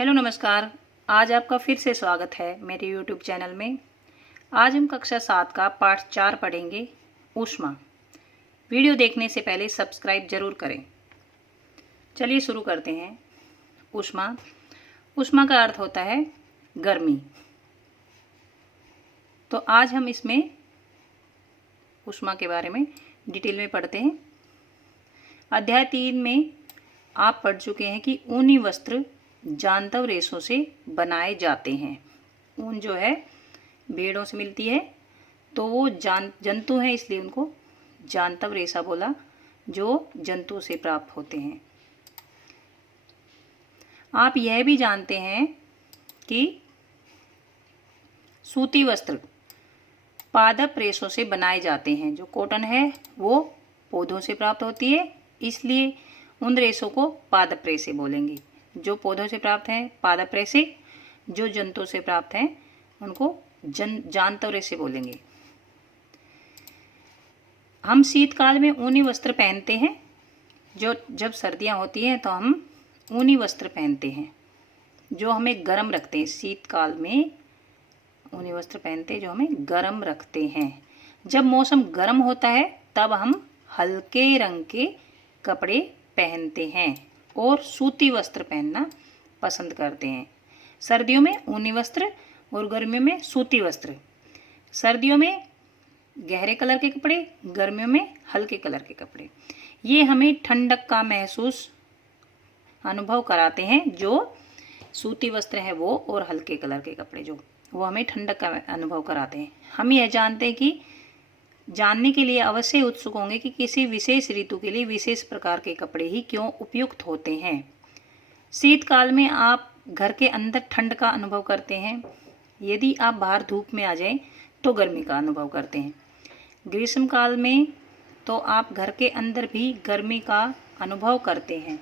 Hello नमस्कार। आज आपका फिर से स्वागत है मेरे यूट्यूब चैनल में। आज हम कक्षा 7 का पाठ 4 पढ़ेंगे, ऊष्मा। वीडियो देखने से पहले सब्सक्राइब जरूर करें। चलिए शुरू करते हैं। ऊष्मा। ऊष्मा का अर्थ होता है गर्मी। तो आज हम इसमें ऊष्मा के बारे में डिटेल में पढ़ते हैं। अध्याय 3 में आप पढ़ चुके हैं कि ऊनी वस्त्र जांतव रेशों से बनाए जाते हैं। ऊन जो है भेड़ों से मिलती है, तो वो जंतु हैं, इसलिए उनको जांतव रेशा बोला, जो जंतु से प्राप्त होते हैं। आप यह भी जानते हैं कि सूती वस्त्र पादप रेशों से बनाए जाते हैं। जो कॉटन है वो पौधों से प्राप्त होती है, इसलिए उन रेशों को पादप रेशे बोलेंगे। जो पौधों से प्राप्त हैं पादप रेशे, जो जंतु से प्राप्त हैं उनको जांतव रेशे बोलेंगे। हम शीतकाल में ऊनी वस्त्र पहनते हैं। जब सर्दियां होती हैं तो हम ऊनी वस्त्र पहनते हैं जो हमें गर्म रखते हैं। शीतकाल में ऊनी वस्त्र पहनते हैं जो हमें गर्म रखते हैं। जब मौसम गर्म होता है तब हम हल्के रंग के कपड़े पहनते हैं और सूती वस्त्र पहनना पसंद करते हैं। सर्दियों में ऊनी वस्त्र और गर्मियों में सूती वस्त्र। सर्दियों में गहरे कलर के कपड़े, गर्मियों में हल्के कलर के कपड़े। ये हमें ठंडक का महसूस अनुभव कराते हैं। जो सूती वस्त्र है वो और हल्के कलर के कपड़े जो वो हमें ठंडक का अनुभव कराते हैं। हम यह जानने के लिए अवश्य उत्सुक होंगे कि किसी विशेष ऋतु के लिए विशेष प्रकार के कपड़े ही क्यों उपयुक्त होते हैं। शीतकाल में आप घर के अंदर ठंड का अनुभव करते हैं। यदि आप बाहर धूप में आ जाएं तो गर्मी का अनुभव करते हैं। ग्रीष्मकाल में तो आप घर के अंदर भी गर्मी का अनुभव करते हैं।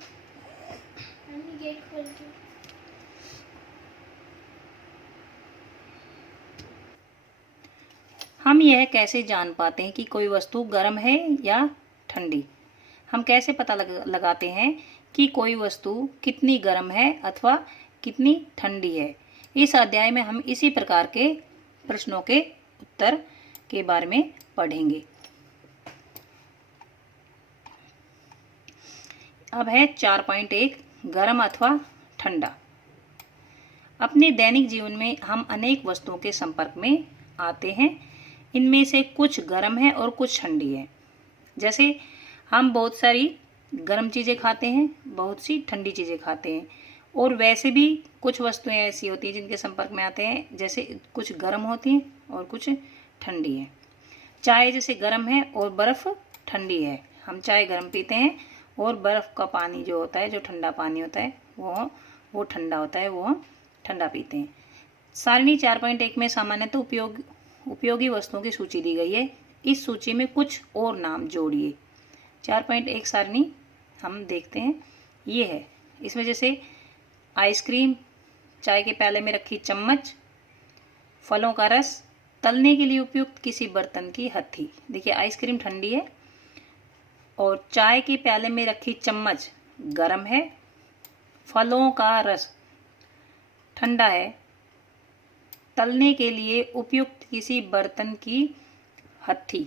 हम यह कैसे जान पाते हैं कि कोई वस्तु गर्म है या ठंडी? हम कैसे पता लगाते हैं कि कोई वस्तु कितनी गर्म है अथवा कितनी ठंडी है? इस अध्याय में हम इसी प्रकार के प्रश्नों के उत्तर के बारे में पढ़ेंगे। अब है 4.1 गर्म अथवा ठंडा। अपने दैनिक जीवन में हम अनेक वस्तुओं के संपर्क में आते हैं। इनमें से कुछ गर्म है और कुछ ठंडी है। जैसे हम बहुत सारी गर्म चीज़ें खाते हैं, बहुत सी ठंडी चीज़ें खाते हैं। और वैसे भी कुछ वस्तुएं ऐसी होती हैं जिनके संपर्क में आते हैं, जैसे कुछ गर्म होती हैं और कुछ ठंडी है। चाय जैसे गर्म है और बर्फ़ ठंडी है। हम चाय गर्म पीते हैं और बर्फ़ का पानी जो होता है, जो ठंडा पानी होता है वो ठंडा होता है, वो हम ठंडा पीते हैं। सारणी 4.1 में सामान्यतः उपयोगी वस्तुओं की सूची दी गई है। इस सूची में कुछ और नाम जोड़िए। 4.1 सारणी हम देखते हैं, ये है। इसमें जैसे आइसक्रीम, चाय के प्याले में रखी चम्मच, फलों का रस, तलने के लिए उपयुक्त किसी बर्तन की हथी। देखिए आइसक्रीम ठंडी है और चाय के प्याले में रखी चम्मच गर्म है। फलों का रस ठंडा है। तलने के लिए उपयुक्त किसी बर्तन की हथी,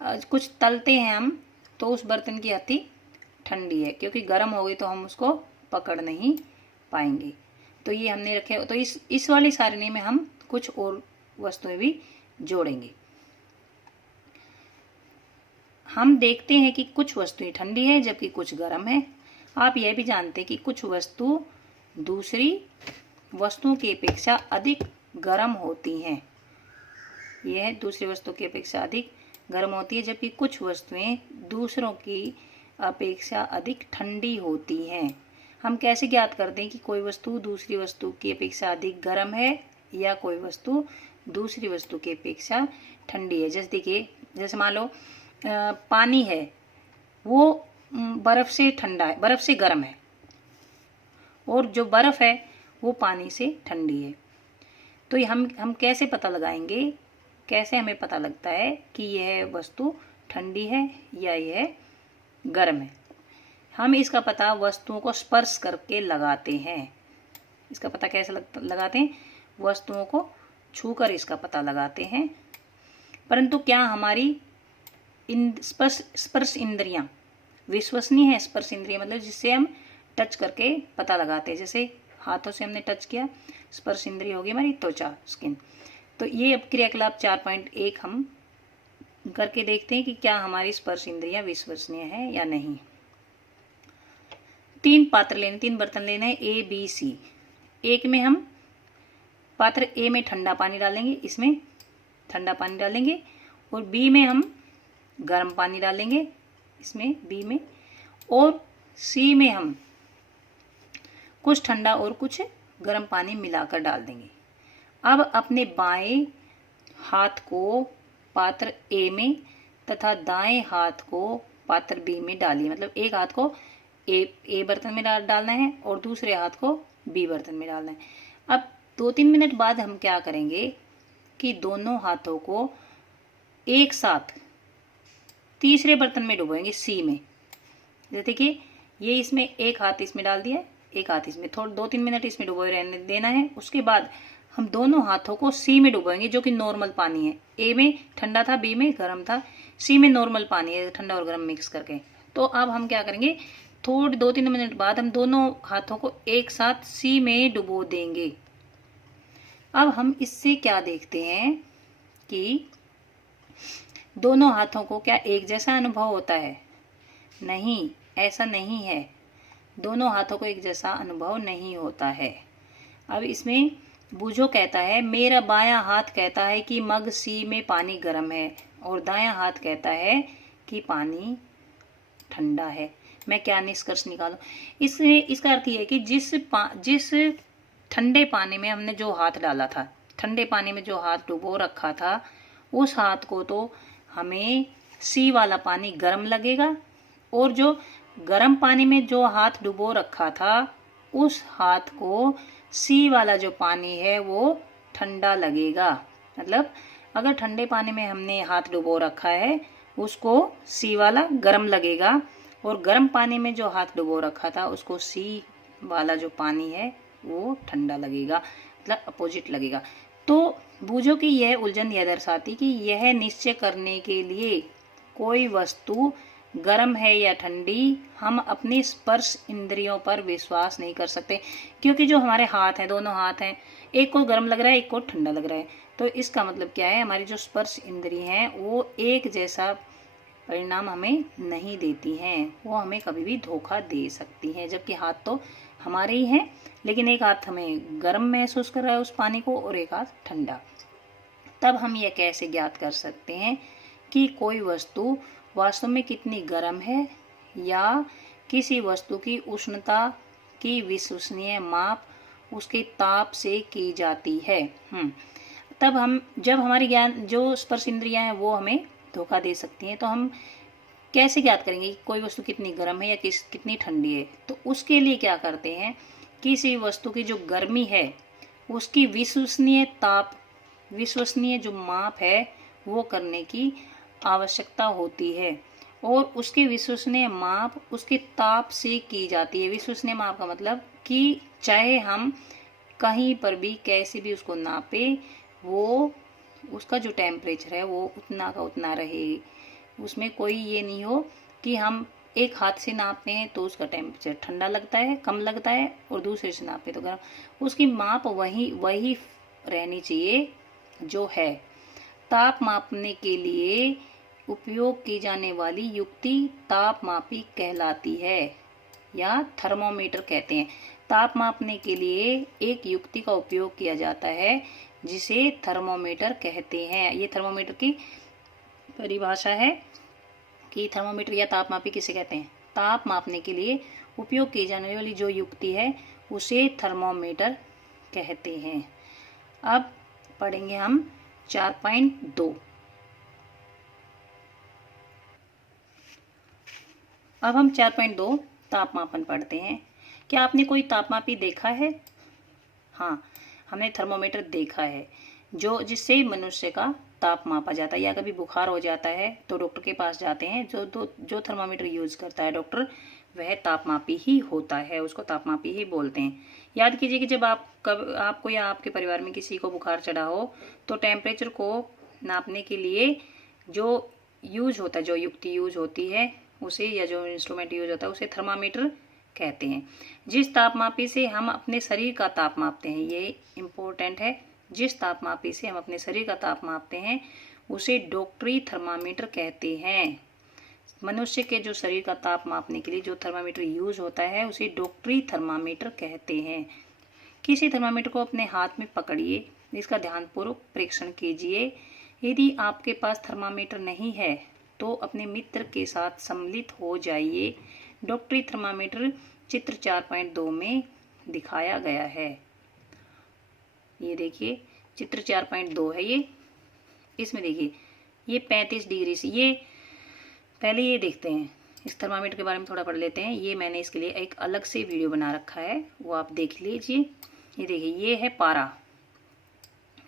कुछ तलते हैं हम तो उस बर्तन की हथी ठंडी है, क्योंकि गर्म हो गई तो हम उसको पकड़ नहीं पाएंगे। तो ये हमने रखे। तो इस वाली सारणी में हम कुछ और वस्तुएं भी जोड़ेंगे। हम देखते हैं कि कुछ वस्तुएं ठंडी है जबकि कुछ गर्म है। आप यह भी जानते हैं कि कुछ वस्तु दूसरी वस्तुओं की अपेक्षा अधिक गर्म होती हैं। यह दूसरी वस्तु की अपेक्षा अधिक गर्म होती है, जबकि कुछ वस्तुएं दूसरों की अपेक्षा अधिक ठंडी होती हैं। हम कैसे ज्ञात करते हैं कि कोई वस्तु दूसरी वस्तु की अपेक्षा अधिक गर्म है या कोई वस्तु दूसरी वस्तु की अपेक्षा ठंडी है? जैसे देखिए, जैसे मान लो पानी है, वो बर्फ से ठंडा है, बर्फ से गर्म है, और जो बर्फ है वो पानी से ठंडी है। तो हम कैसे पता लगाएंगे, कैसे हमें पता लगता है कि यह वस्तु ठंडी है या यह गर्म है? हम इसका पता वस्तुओं को स्पर्श करके लगाते हैं। इसका पता कैसे लगाते हैं? वस्तुओं को छूकर इसका पता लगाते हैं। परंतु क्या हमारी स्पर्श इंद्रियां विश्वसनीय है? स्पर्श इंद्रियां मतलब जिससे हम टच करके पता लगाते हैं, जैसे हाथों से हमने टच किया, स्पर्श इंद्रिय होगी हमारी त्वचा, स्किन। तो ये अब क्रियाकलाप 4.1 हम करके देखते हैं कि क्या हमारी स्पर्श इंद्रियां विश्वसनीय है या नहीं। 3 बर्तन लेने हैं, ए बी सी। एक में हम पात्र ए में ठंडा पानी डालेंगे, इसमें ठंडा पानी डालेंगे, और बी में हम गर्म पानी डालेंगे, इसमें बी में, और सी में हम कुछ ठंडा और कुछ गर्म पानी मिलाकर डाल देंगे। अब अपने बाएं हाथ को पात्र ए में तथा दाएं हाथ को पात्र बी में डालिए। मतलब एक हाथ को ए बर्तन में डालना है और दूसरे हाथ को बी बर्तन में डालना है। अब 2-3 मिनट बाद हम क्या करेंगे कि दोनों हाथों को एक साथ तीसरे बर्तन में डुबोएंगे, सी में। जैसे कि ये इसमें एक हाथ इसमें डाल दिया, एक हाथ इसमें, थोड़ा 2-3 मिनट इसमें डुबोए रहने देना है। उसके बाद हम दोनों हाथों को सी में डुबोएंगे, जो कि नॉर्मल पानी है। ए में ठंडा था, बी में गर्म था, सी में नॉर्मल पानी है, ठंडा और गर्म मिक्स करके। तो अब हम क्या करेंगे, थोड़ी 2-3 मिनट बाद हम दोनों हाथों को एक साथ सी में डुबो देंगे। अब हम इससे क्या देखते हैं कि दोनों हाथों को क्या एक जैसा अनुभव होता है? नहीं, ऐसा नहीं है। दोनों हाथों को एक जैसा अनुभव नहीं होता है। अब इसमें बूझो कहता है, मेरा बायां हाथ कहता है कि मग सी में पानी गर्म है, और दायां हाथ कहता है कि पानी ठंडा है। मैं क्या निष्कर्ष निकालूं? इसका अर्थ ये है कि जिस ठंडे पानी में हमने जो हाथ डाला था, ठंडे पानी में जो हाथ डुबो रखा था, उस हाथ को तो हमें सी वाला पानी गर्म लगेगा, और जो गर्म पानी में जो हाथ डुबो रखा था, उस हाथ को सी वाला जो पानी है वो ठंडा लगेगा। मतलब अगर ठंडे पानी में हमने हाथ डुबो रखा है, उसको सी वाला गर्म लगेगा, और गर्म पानी में जो हाथ डुबो रखा था, उसको सी वाला जो पानी है वो ठंडा लगेगा, मतलब अपोजिट लगेगा। तो बूझो कि यह उलझन यह दर्शाती कि यह निश्चय करने के लिए कोई वस्तु गर्म है या ठंडी, हम अपनी स्पर्श इंद्रियों पर विश्वास नहीं कर सकते, क्योंकि जो हमारे हाथ हैं, दोनों हाथ हैं, एक को गर्म लग रहा है, एक को ठंडा लग रहा है। तो इसका मतलब क्या है, हमारी जो स्पर्श इंद्रिय हैं वो एक जैसा परिणाम हमें नहीं देती हैं, वो हमें कभी भी धोखा दे सकती हैं। जबकि हाथ तो हमारे ही हैं, लेकिन एक हाथ हमें गर्म महसूस कर रहा है उस पानी को, और एक हाथ ठंडा। तब हम यह कैसे ज्ञात कर सकते हैं कि कोई वस्तु वास्तव में कितनी गर्म है, या किसी वस्तु की उष्णता की विश्वसनीय माप उसके ताप से की जाती है। तब हम, जब हमारी ज्ञान जो स्पर्श इंद्रियां हैं वो हमें धोखा दे सकती हैं, तो हम कैसे ज्ञात करेंगे कि कोई वस्तु कितनी गर्म है या कितनी ठंडी है? तो उसके लिए क्या करते हैं, किसी वस्तु की जो गर्मी है उसकी विश्वसनीय जो माप है वो करने की आवश्यकता होती है, और उसके विश्वसनीय माप उसके ताप से की जाती है। विश्वसनीय माप का मतलब कि चाहे हम कहीं पर भी कैसे भी उसको नापे, वो उसका जो टेम्परेचर है वो उतना का उतना रहे। उसमें कोई ये नहीं हो कि हम एक हाथ से नापते हैं तो उसका टेम्परेचर ठंडा लगता है, कम लगता है, और दूसरे से नापते तो गर्म। उसकी माप वही रहनी चाहिए जो है। ताप मापने के लिए उपयोग की जाने वाली युक्ति ताप मापी कहलाती है, या थर्मोमीटर कहते हैं। ताप मापने के लिए एक युक्ति का उपयोग किया जाता है जिसे थर्मोमीटर कहते हैं। ये थर्मोमीटर की परिभाषा है कि थर्मोमीटर या तापमापी किसे कहते हैं? ताप मापने के लिए उपयोग की जाने वाली जो युक्ति है उसे थर्मोमीटर कहते हैं। अब पढ़ेंगे हम 4.2। अब हम 4.2 तापमापन पढ़ते हैं। क्या आपने कोई तापमापी देखा है? हाँ, हमने थर्मोमीटर देखा है, जिससे मनुष्य का ताप मापा जाता है। या कभी बुखार हो जाता है तो डॉक्टर के पास जाते हैं, जो थर्मोमीटर यूज करता है डॉक्टर, वह तापमापी ही होता है, उसको तापमापी ही बोलते हैं। याद कीजिए कि जब आपको या आपके परिवार में किसी को बुखार चढ़ा हो तो टेम्परेचर को नापने के लिए जो यूज होता है, जो युक्ति यूज होती है उसे, या जो इंस्ट्रूमेंट यूज होता है उसे थर्मामीटर कहते हैं। जिस तापमापी से हम अपने शरीर का ताप मापते हैं, ये इम्पोर्टेंट है, जिस तापमापी से हम अपने शरीर का ताप मापते हैं उसे डॉक्टरी थर्मामीटर कहते हैं। मनुष्य के जो शरीर का ताप मापने के लिए जो थर्मामीटर यूज होता है उसे डॉक्टरी थर्मामीटर कहते हैं। किसी थर्मामीटर को अपने हाथ में पकड़िए, इसका ध्यानपूर्वक परीक्षण कीजिए। यदि आपके पास थर्मामीटर नहीं है तो अपने मित्र के साथ सम्मिलित हो जाइए। डॉक्टरी थर्मामीटर चित्र 4.2 में दिखाया गया है। ये देखिए चित्र 4.2 है ये। इसमें देखिए ये 35 डिग्री से, ये पहले ये देखते हैं, इस थर्मामीटर के बारे में थोड़ा पढ़ लेते हैं। ये मैंने इसके लिए एक अलग से वीडियो बना रखा है, वो आप देख लीजिए। ये देखिए ये है पारा,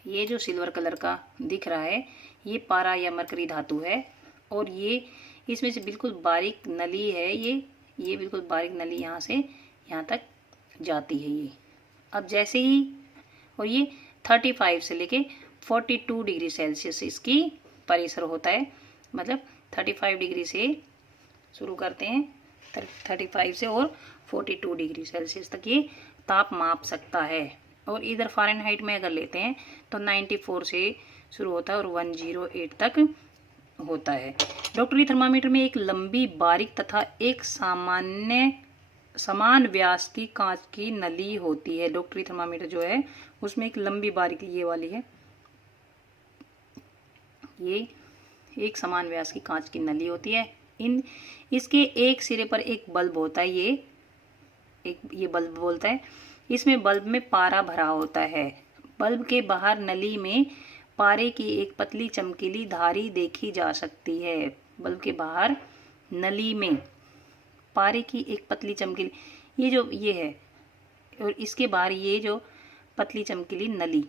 ये जो सिल्वर कलर का दिख रहा है ये पारा या मरकरी धातु है, और ये इसमें से बिल्कुल बारीक नली है, ये बिल्कुल बारीक नली यहाँ से यहाँ तक जाती है ये। अब जैसे ही, और ये 35 से लेके 42 डिग्री सेल्सियस इसकी परिसर होता है, मतलब 35 डिग्री से शुरू करते हैं, 35 से और 42 डिग्री सेल्सियस तक ये ताप माप सकता है। और इधर फ़ारेनहाइट में अगर लेते हैं तो 94 से शुरू होता है और 108 तक होता है। डॉक्टरी थर्मामीटर में एक लंबी बारीक तथा एक समान व्यास की कांच की नली होती है। डॉक्टरी थर्मामीटर जो है उसमें एक लंबी बारीक, ये वाली है, ये एक समान व्यास की कांच की नली होती है। इसके एक सिरे पर एक बल्ब होता है, ये बल्ब बोलता है। इसमें बल्ब में पारा भरा होता है। बल्ब के बाहर नली में पारे की एक पतली चमकीली धारी देखी जा सकती है। बल्ब के बाहर नली में पारे की एक पतली चमकीली, ये है, और इसके बाहर ये जो पतली चमकीली नली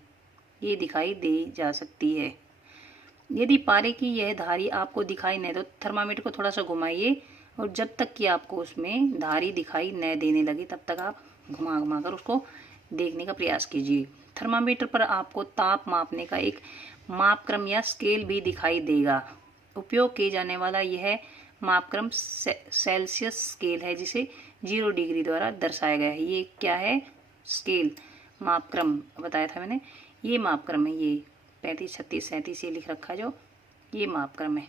ये दिखाई दे जा सकती है। यदि पारे की यह धारी आपको दिखाई न दे तो थर्मामीटर को थोड़ा सा घुमाइए, और जब तक कि आपको उसमें धारी दिखाई न देने लगे तब तक आप घुमा घुमा कर उसको देखने का प्रयास कीजिए। थर्मामीटर पर आपको ताप मापने का एक मापक्रम या स्केल भी दिखाई देगा। उपयोग किए जाने वाला यह मापक्रम सेल्सियस स्केल है, जिसे 0 डिग्री द्वारा दर्शाया गया है। ये क्या है? स्केल, मापक्रम इसलिए था मैंने, ये मापक्रम है। ये 35, 36, 37 ये लिख रखा जो, ये मापक्रम है।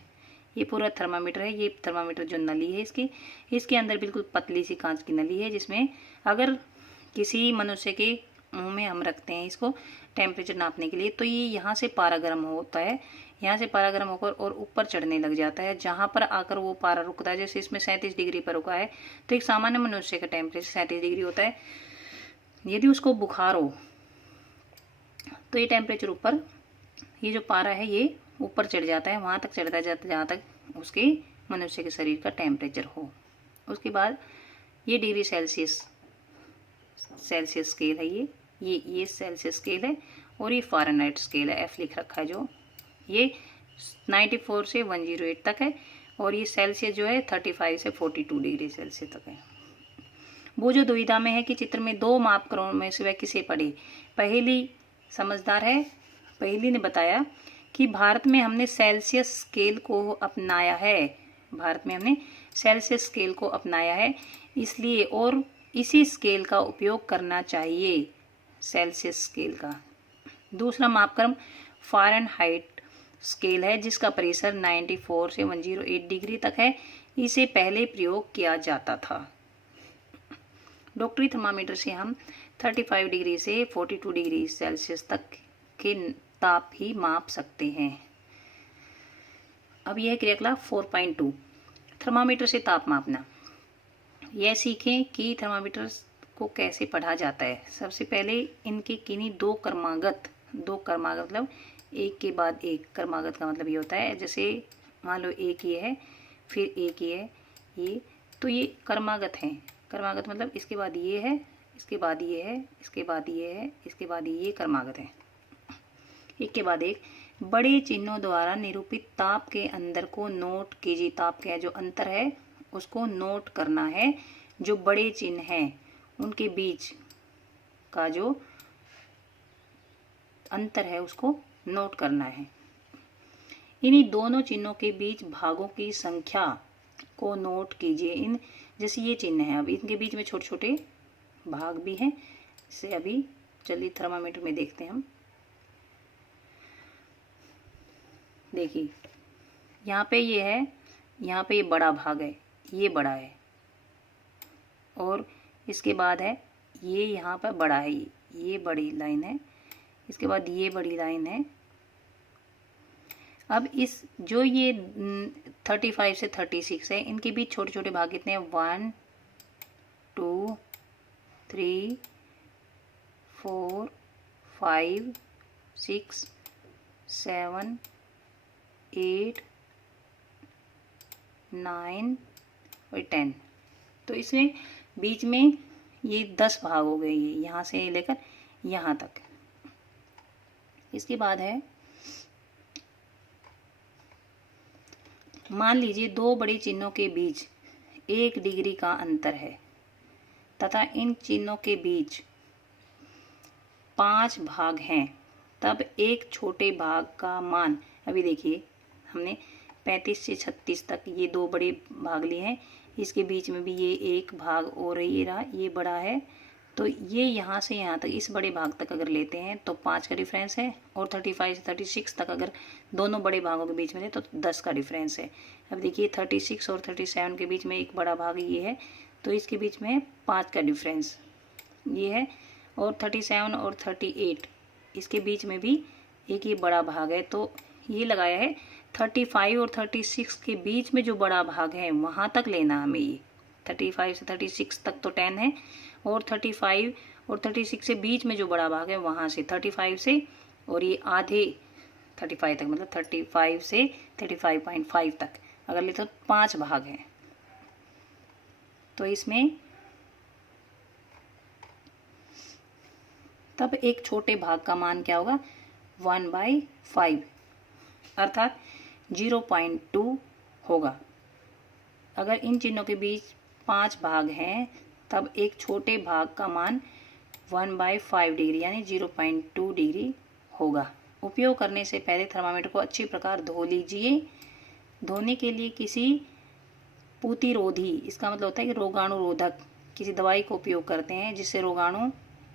ये पूरा थर्मामीटर है। ये थर्मामीटर जो नली है इसके अंदर बिल्कुल पतली सी कांच की नली है, जिसमें अगर किसी मनुष्य के मुंह में हम रखते हैं इसको टेम्परेचर नापने के लिए, तो ये यहाँ से पारा गर्म होता है, यहाँ से पारा गर्म होकर और ऊपर चढ़ने लग जाता है। जहाँ पर आकर वो पारा रुकता है, जैसे इसमें 37 डिग्री पर रुका है, तो एक सामान्य मनुष्य का टेम्परेचर 37 डिग्री होता है। यदि उसको बुखार हो तो ये टेम्परेचर ऊपर, ये जो पारा है ये ऊपर चढ़ जाता है, वहाँ तक चढ़ता जाता जहाँ तक उसके मनुष्य के शरीर का टेम्परेचर हो। उसके बाद ये डिग्री सेल्सियस स्केल है, ये सेल्सियस स्केल है, और ये फ़ारेनहाइट स्केल है, एफ लिख रखा है जो, ये 94 से 108 तक है, और ये सेल्सियस जो है 35 से 42 डिग्री सेल्सियस तक है। वो जो दुविधा में है कि चित्र में 2 मापक्रमों में से वह किसे पढ़े। पहली समझदार है, पहली ने बताया कि भारत में हमने सेल्सियस स्केल को अपनाया है, भारत में हमने सेल्सियस स्केल को अपनाया है, इसलिए और इसी स्केल का उपयोग करना चाहिए, सेल्सियस स्केल का। दूसरा मापक्रम फ़ारेनहाइट स्केल है, जिसका परिसर 94 से 108 डिग्री तक है। इसे पहले प्रयोग किया जाता था। डॉक्टरी थर्मामीटर से हम 35 डिग्री से 42 डिग्री सेल्सियस तक के ताप ही माप सकते हैं। अब यह क्रियाकलाप 4.2 थर्मामीटर से ताप मापना। यह सीखें कि थर्मामीटर को कैसे पढ़ा जाता है। सबसे पहले इनके किन्हीं 2 क्रमागत मतलब एक के बाद एक, क्रमागत का मतलब ये होता है, जैसे मान लो एक ये है, फिर एक ये है, ये तो ये क्रमागत हैं। क्रमागत मतलब इसके बाद ये है, इसके बाद ये है, इसके बाद ये है, इसके बाद ये क्रमागत है। एक के बाद एक बड़े चिन्हों द्वारा निरूपित ताप के अंतर को नोट कीजिए। ताप का जो अंतर है उसको नोट करना है। जो बड़े चिन्ह हैं उनके बीच का जो अंतर है उसको नोट करना है। इन्हीं दोनों चिन्हों के बीच भागों की संख्या को नोट कीजिए। इन जैसे ये चिन्ह है, अब इनके बीच में छोटे छोटे भाग भी हैं। इसे अभी चलिए थर्मामीटर में देखते हैं हम। देखिए यहाँ पे ये है, यहाँ पे ये बड़ा भाग है, ये बड़ा है, और इसके बाद है ये यहाँ पर बड़ा है, ये बड़ी लाइन है, इसके बाद ये बड़ी लाइन है। अब इस जो ये 35 से 36 है, इनके बीच छोटे छोटे भाग कितने हैं? 1 2 3 4 5 6 7 8 9 और 10। तो इसमें बीच में ये 10 भाग हो गए, ये यहाँ से लेकर यहाँ तक। इसके बाद है, मान लीजिए दो बड़े चिन्हों के बीच 1 डिग्री का अंतर है तथा इन चिन्हों के बीच 5 भाग हैं, तब एक छोटे भाग का मान, अभी देखिए हमने 35 से 36 तक ये दो बड़े भाग लिए हैं, इसके बीच में भी ये एक भाग और ये रहा, ये बड़ा है, तो ये यहाँ से यहाँ तक इस बड़े भाग तक अगर लेते हैं तो 5 का डिफरेंस है, और 35 से 36 तक अगर दोनों बड़े भागों के बीच में ले तो 10 का डिफरेंस है। अब देखिए 36 और 37 के बीच में एक बड़ा भाग ये है, तो इसके बीच में 5 का डिफरेंस ये है, और 37 और 38 इसके बीच में भी एक ये बड़ा भाग है, तो ये लगाया है 35 और 36 के बीच में जो बड़ा भाग है वहाँ तक लेना हमें। ये 35 से 36 तक तो 10 है, और 35 और 36 से बीच में जो बड़ा भाग है वहाँ से 35 से और ये आधे 35 तक, मतलब 35 से 35.5 तक अगर ले तो 5 भाग हैं। तो इसमें तब एक छोटे भाग का मान क्या होगा? 1/5 अर्थात 0.2 होगा। अगर इन चिन्हों के बीच 5 भाग हैं तब एक छोटे भाग का मान 1/5 डिग्री यानी 0.2 डिग्री होगा। उपयोग करने से पहले थर्मामीटर को अच्छी प्रकार धो लीजिए। धोने के लिए किसी प्रतिरोधी, इसका मतलब होता है कि रोगाणुरोधक किसी दवाई का उपयोग करते हैं जिससे रोगाणु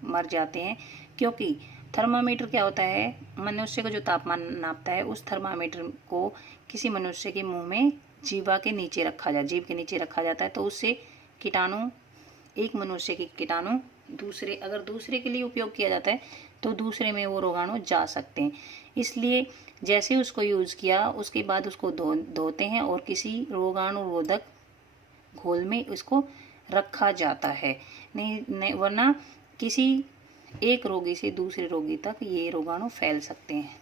मर जाते हैं, क्योंकि थर्मामीटर क्या होता है, मनुष्य को जो तापमान नापता है उस थर्मामीटर को किसी मनुष्य के मुंह में जीभ के नीचे रखा जाता है, तो उससे कीटाणु, एक मनुष्य की कीटाणु अगर दूसरे के लिए उपयोग किया जाता है तो दूसरे में वो रोगाणु जा सकते हैं। इसलिए जैसे उसको यूज़ किया उसके बाद उसको धोते हैं और किसी रोगाणुरोधक घोल में इसको रखा जाता है, नहीं वरना किसी एक रोगी से दूसरे रोगी तक ये रोगाणु फैल सकते हैं।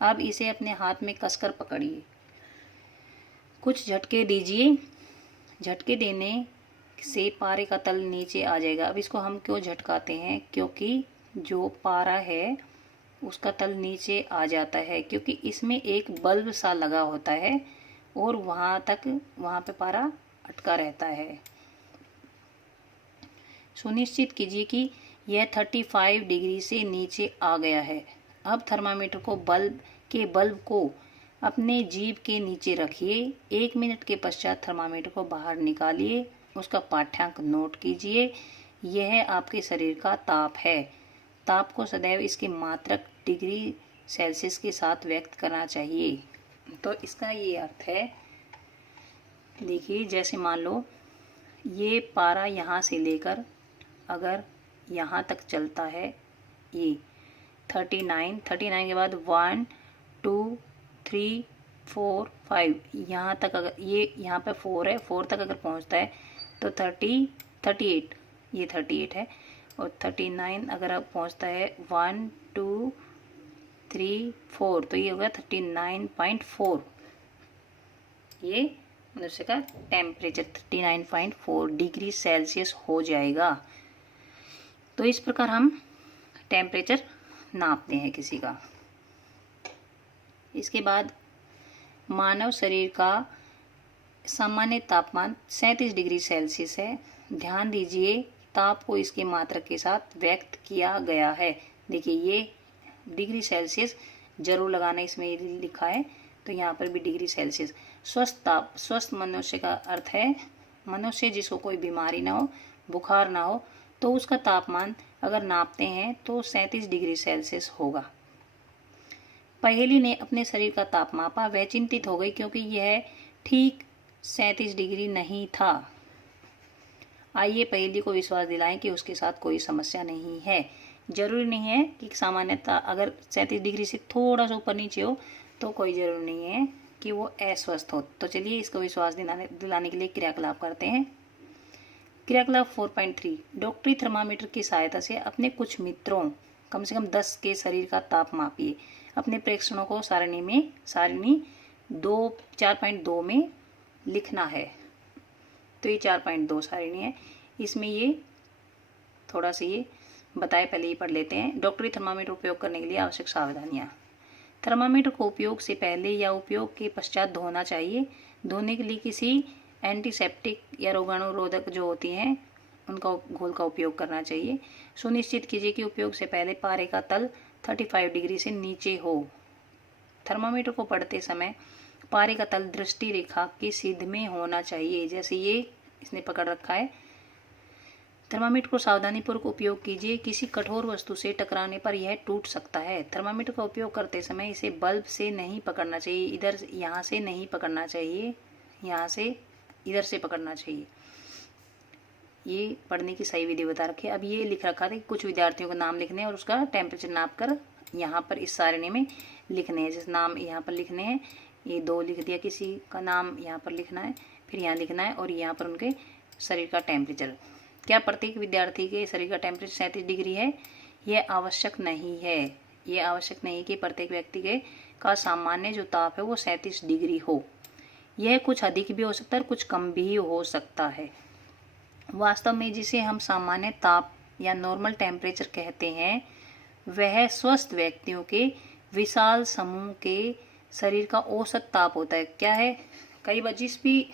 अब इसे अपने हाथ में कसकर पकड़िए, कुछ झटके दीजिए। झटके देने से पारे का तल नीचे आ जाएगा। अब इसको हम क्यों झटकाते हैं? क्योंकि जो पारा है उसका तल नीचे आ जाता है, क्योंकि इसमें एक बल्ब सा लगा होता है और वहाँ पे पारा अटका रहता है। सुनिश्चित कीजिए कि यह 35 डिग्री से नीचे आ गया है। अब थर्मामीटर को बल्ब को अपने जीभ के नीचे रखिए। 1 मिनट के पश्चात थर्मामीटर को बाहर निकालिए, उसका पाठ्यांक नोट कीजिए। यह आपके शरीर का ताप है। ताप को सदैव इसके मात्रक डिग्री सेल्सियस के साथ व्यक्त करना चाहिए। तो इसका ये अर्थ है, देखिए जैसे मान लो ये पारा यहाँ से लेकर अगर यहाँ तक चलता है, ये 39 के बाद 1 2 3 4 5 यहाँ तक, अगर ये यहाँ पे 4 है, 4 तक अगर पहुँचता है तो 38 ये 38 है, और 39 अगर अब पहुँचता है 1 2 3 4 तो ये होगा 39.4। ये मनुष्य का टेम्परेचर 39.4 डिग्री सेल्सियस हो जाएगा। तो इस प्रकार हम टेम्परेचर नापते हैं किसी का। इसके बाद मानव शरीर का सामान्य तापमान 37 डिग्री सेल्सियस है। ध्यान दीजिए ताप को इसके मात्रक के साथ व्यक्त किया गया है। देखिए ये डिग्री सेल्सियस जरूर लगाना, इसमें लिखा है तो यहाँ पर भी डिग्री सेल्सियस। स्वस्थ मनुष्य का अर्थ है मनुष्य जिसको कोई बीमारी ना हो, बुखार ना हो, तो उसका तापमान अगर नापते हैं तो 37 डिग्री सेल्सियस होगा। पहेली ने अपने शरीर का ताप मापा, वह चिंतित हो गई क्योंकि यह ठीक 37 डिग्री नहीं था। आइए पहेली को विश्वास दिलाएं कि उसके साथ कोई समस्या नहीं है। जरूरी नहीं है कि सामान्यतः अगर 37 डिग्री से थोड़ा सा ऊपर नीचे हो तो कोई जरूरी नहीं है कि वो अस्वस्थ हो। तो चलिए इसको विश्वास दिलाने के लिए क्रियाकलाप करते हैं। क्रियाकलाप 4.3 डॉक्टरी थर्मामीटर की सहायता से अपने कुछ मित्रों कम से कम 10 के शरीर का ताप मापिए। अपने प्रेक्षणों को सारणी 4.2 में लिखना है। तो ये 4.2 सारणी है, इसमें ये थोड़ा सा ये बताए, पहले ही पढ़ लेते हैं। डॉक्टरी थर्मामीटर उपयोग करने के लिए आवश्यक सावधानियाँ। थर्मामीटर को उपयोग से पहले या उपयोग के पश्चात धोना चाहिए। धोने के लिए किसी एंटीसेप्टिक या रोगाणुरोधक जो होती हैं उनका घोल का उपयोग करना चाहिए। सुनिश्चित कीजिए कि उपयोग से पहले पारे का तल 35 डिग्री से नीचे हो। थर्मामीटर को पढ़ते समय पारे का तल दृष्टि रेखा के सीध में होना चाहिए, जैसे ये इसने पकड़ रखा है। थर्मामीटर को सावधानीपूर्वक उपयोग कीजिए, किसी कठोर वस्तु से टकराने पर यह टूट सकता है। थर्मामीटर का उपयोग करते समय इसे बल्ब से नहीं पकड़ना चाहिए, इधर यहाँ से नहीं पकड़ना चाहिए, यहाँ से इधर से पकड़ना चाहिए। ये पढ़ने की सही विधि बता रखी है। अब ये लिख रखा था कि कुछ विद्यार्थियों का नाम लिखने और उसका टेम्परेचर नाप कर यहाँ पर इस सारणी में लिखने हैं। जैसे नाम यहाँ पर लिखने हैं, ये 2 लिख दिया, किसी का नाम यहाँ पर लिखना है, फिर यहाँ लिखना है और यहाँ पर उनके शरीर का टेम्परेचर। क्या प्रत्येक विद्यार्थी के शरीर का टेम्परेचर 37 डिग्री है? यह आवश्यक नहीं है। ये आवश्यक नहीं कि प्रत्येक व्यक्ति का सामान्य जो ताप है वो 37 डिग्री हो। यह कुछ अधिक भी हो सकता है और कुछ कम भी हो सकता है। वास्तव में जिसे हम सामान्य ताप या नॉर्मल टेम्परेचर कहते हैं वह स्वस्थ व्यक्तियों के विशाल समूह के शरीर का औसत ताप होता है। क्या है? कई बार जिस भी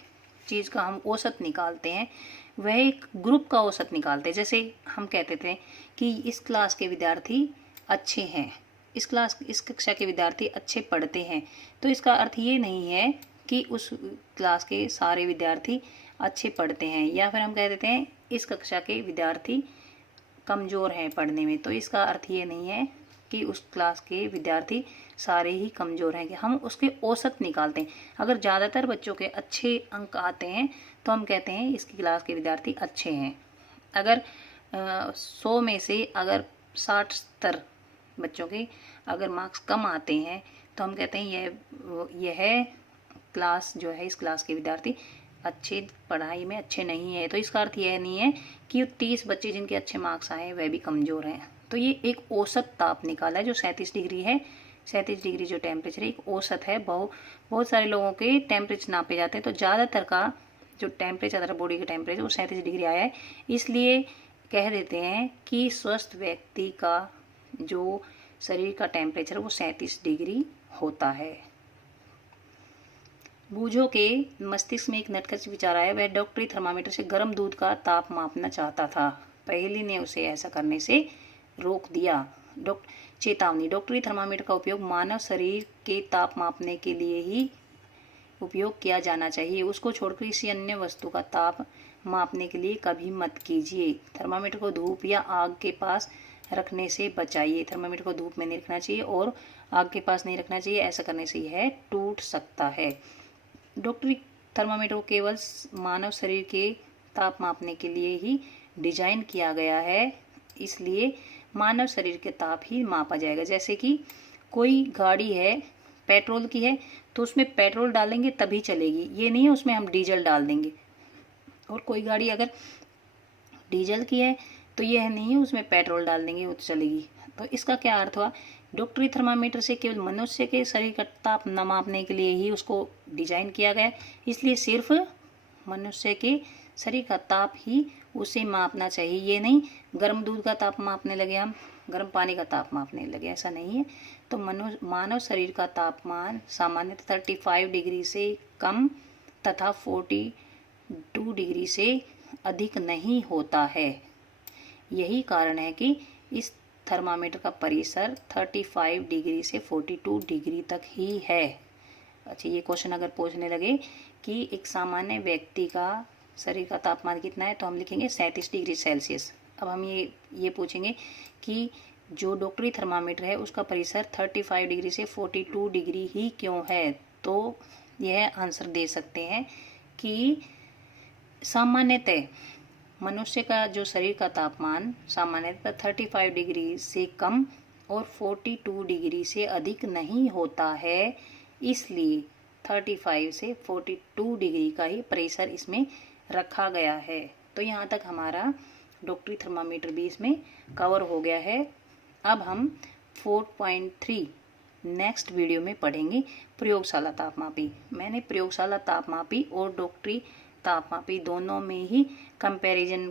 चीज़ का हम औसत निकालते हैं वह एक ग्रुप का औसत निकालते हैं। जैसे हम कहते थे कि इस क्लास के विद्यार्थी अच्छे हैं, इस कक्षा के विद्यार्थी अच्छे पढ़ते हैं, तो इसका अर्थ ये नहीं है कि उस क्लास के सारे विद्यार्थी अच्छे पढ़ते हैं। या फिर हम कह देते हैं इस कक्षा के विद्यार्थी कमज़ोर हैं पढ़ने में, तो इसका अर्थ ये नहीं है कि उस क्लास के विद्यार्थी सारे ही कमज़ोर हैं, कि हम उसके औसत निकालते हैं। अगर ज़्यादातर बच्चों के अच्छे अंक आते हैं तो हम कहते हैं इसकी क्लास के विद्यार्थी अच्छे हैं। अगर 100 में से अगर 60-70 बच्चों के अगर मार्क्स कम आते हैं तो हम कहते हैं यह क्लास जो है, इस क्लास के विद्यार्थी अच्छे पढ़ाई में अच्छे नहीं है। तो इसका अर्थ यह नहीं है कि 30 बच्चे जिनके अच्छे मार्क्स आए वह भी कमज़ोर हैं। तो ये एक औसत ताप निकाला है जो 37 डिग्री है। 37 डिग्री जो टेम्परेचर एक औसत है। बहुत सारे लोगों के टेम्परेचर नापे जाते हैं, तो ज़्यादातर का जो टेम्परेचर है बॉडी का टेम्परेचर वो 37 डिग्री आया है। इसलिए कह देते हैं कि स्वस्थ व्यक्ति का जो शरीर का टेम्परेचर वो 37 डिग्री होता है। बूझो के मस्तिष्क में एक नटखट विचार आया। वह डॉक्टरी थर्मामीटर से गर्म दूध का ताप मापना चाहता था। पहेली ने उसे ऐसा करने से रोक दिया। चेतावनी, डॉक्टरी थर्मामीटर का उपयोग मानव शरीर के ताप मापने के लिए ही उपयोग किया जाना चाहिए। उसको छोड़कर किसी अन्य वस्तु का ताप मापने के लिए कभी मत कीजिए। थर्मामीटर को धूप या आग के पास रखने से बचाइए। थर्मामीटर को धूप में नहीं रखना चाहिए और आग के पास नहीं रखना चाहिए। ऐसा करने से यह टूट सकता है। डॉक्टरी थर्मामीटर को केवल मानव शरीर के ताप मापने के लिए ही डिजाइन किया गया है, इसलिए मानव शरीर के ताप ही मापा जाएगा। जैसे कि कोई गाड़ी है पेट्रोल की है तो उसमें पेट्रोल डालेंगे तभी चलेगी, ये नहीं है उसमें हम डीजल डाल देंगे। और कोई गाड़ी अगर डीजल की है तो यह नहीं है उसमें पेट्रोल डाल देंगे वो तो चलेगी। तो इसका क्या अर्थ हुआ? डॉक्टरी थर्मामीटर से केवल मनुष्य के शरीर का ताप न मापने के लिए ही उसको डिजाइन किया गया, इसलिए सिर्फ मनुष्य के शरीर का ताप ही उसे मापना चाहिए। ये नहीं गर्म दूध का ताप मापने लगे, हम गर्म पानी का ताप मापने लगे, ऐसा नहीं है। तो मानव शरीर का तापमान सामान्यतः 35 डिग्री से कम तथा 42 डिग्री से अधिक नहीं होता है। यही कारण है कि इस थर्मामीटर का परिसर 35 डिग्री से 42 डिग्री तक ही है। अच्छा, ये क्वेश्चन अगर पूछने लगे कि एक सामान्य व्यक्ति का शरीर का तापमान कितना है, तो हम लिखेंगे 37 डिग्री सेल्सियस। अब हम ये पूछेंगे कि जो डॉक्टरी थर्मामीटर है उसका परिसर 35 डिग्री से 42 डिग्री ही क्यों है, तो यह आंसर दे सकते हैं कि सामान्यतः मनुष्य का जो शरीर का तापमान सामान्यतः 35 डिग्री से कम और 42 डिग्री से अधिक नहीं होता है, इसलिए 35 से 42 डिग्री का ही प्रेशर इसमें रखा गया है। तो यहाँ तक हमारा डॉक्टरी थर्मामीटर भी इसमें कवर हो गया है। अब हम 4.3 नेक्स्ट वीडियो में पढ़ेंगे प्रयोगशाला तापमापी। मैंने प्रयोगशाला तापमापी और डॉक्टरी तापमापी दोनों में ही कंपैरिजन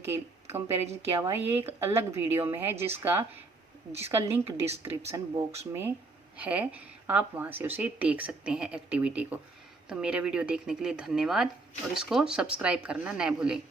किया हुआ है। ये एक अलग वीडियो में है जिसका लिंक डिस्क्रिप्शन बॉक्स में है, आप वहाँ से उसे देख सकते हैं एक्टिविटी को। तो मेरा वीडियो देखने के लिए धन्यवाद और इसको सब्सक्राइब करना न भूलें।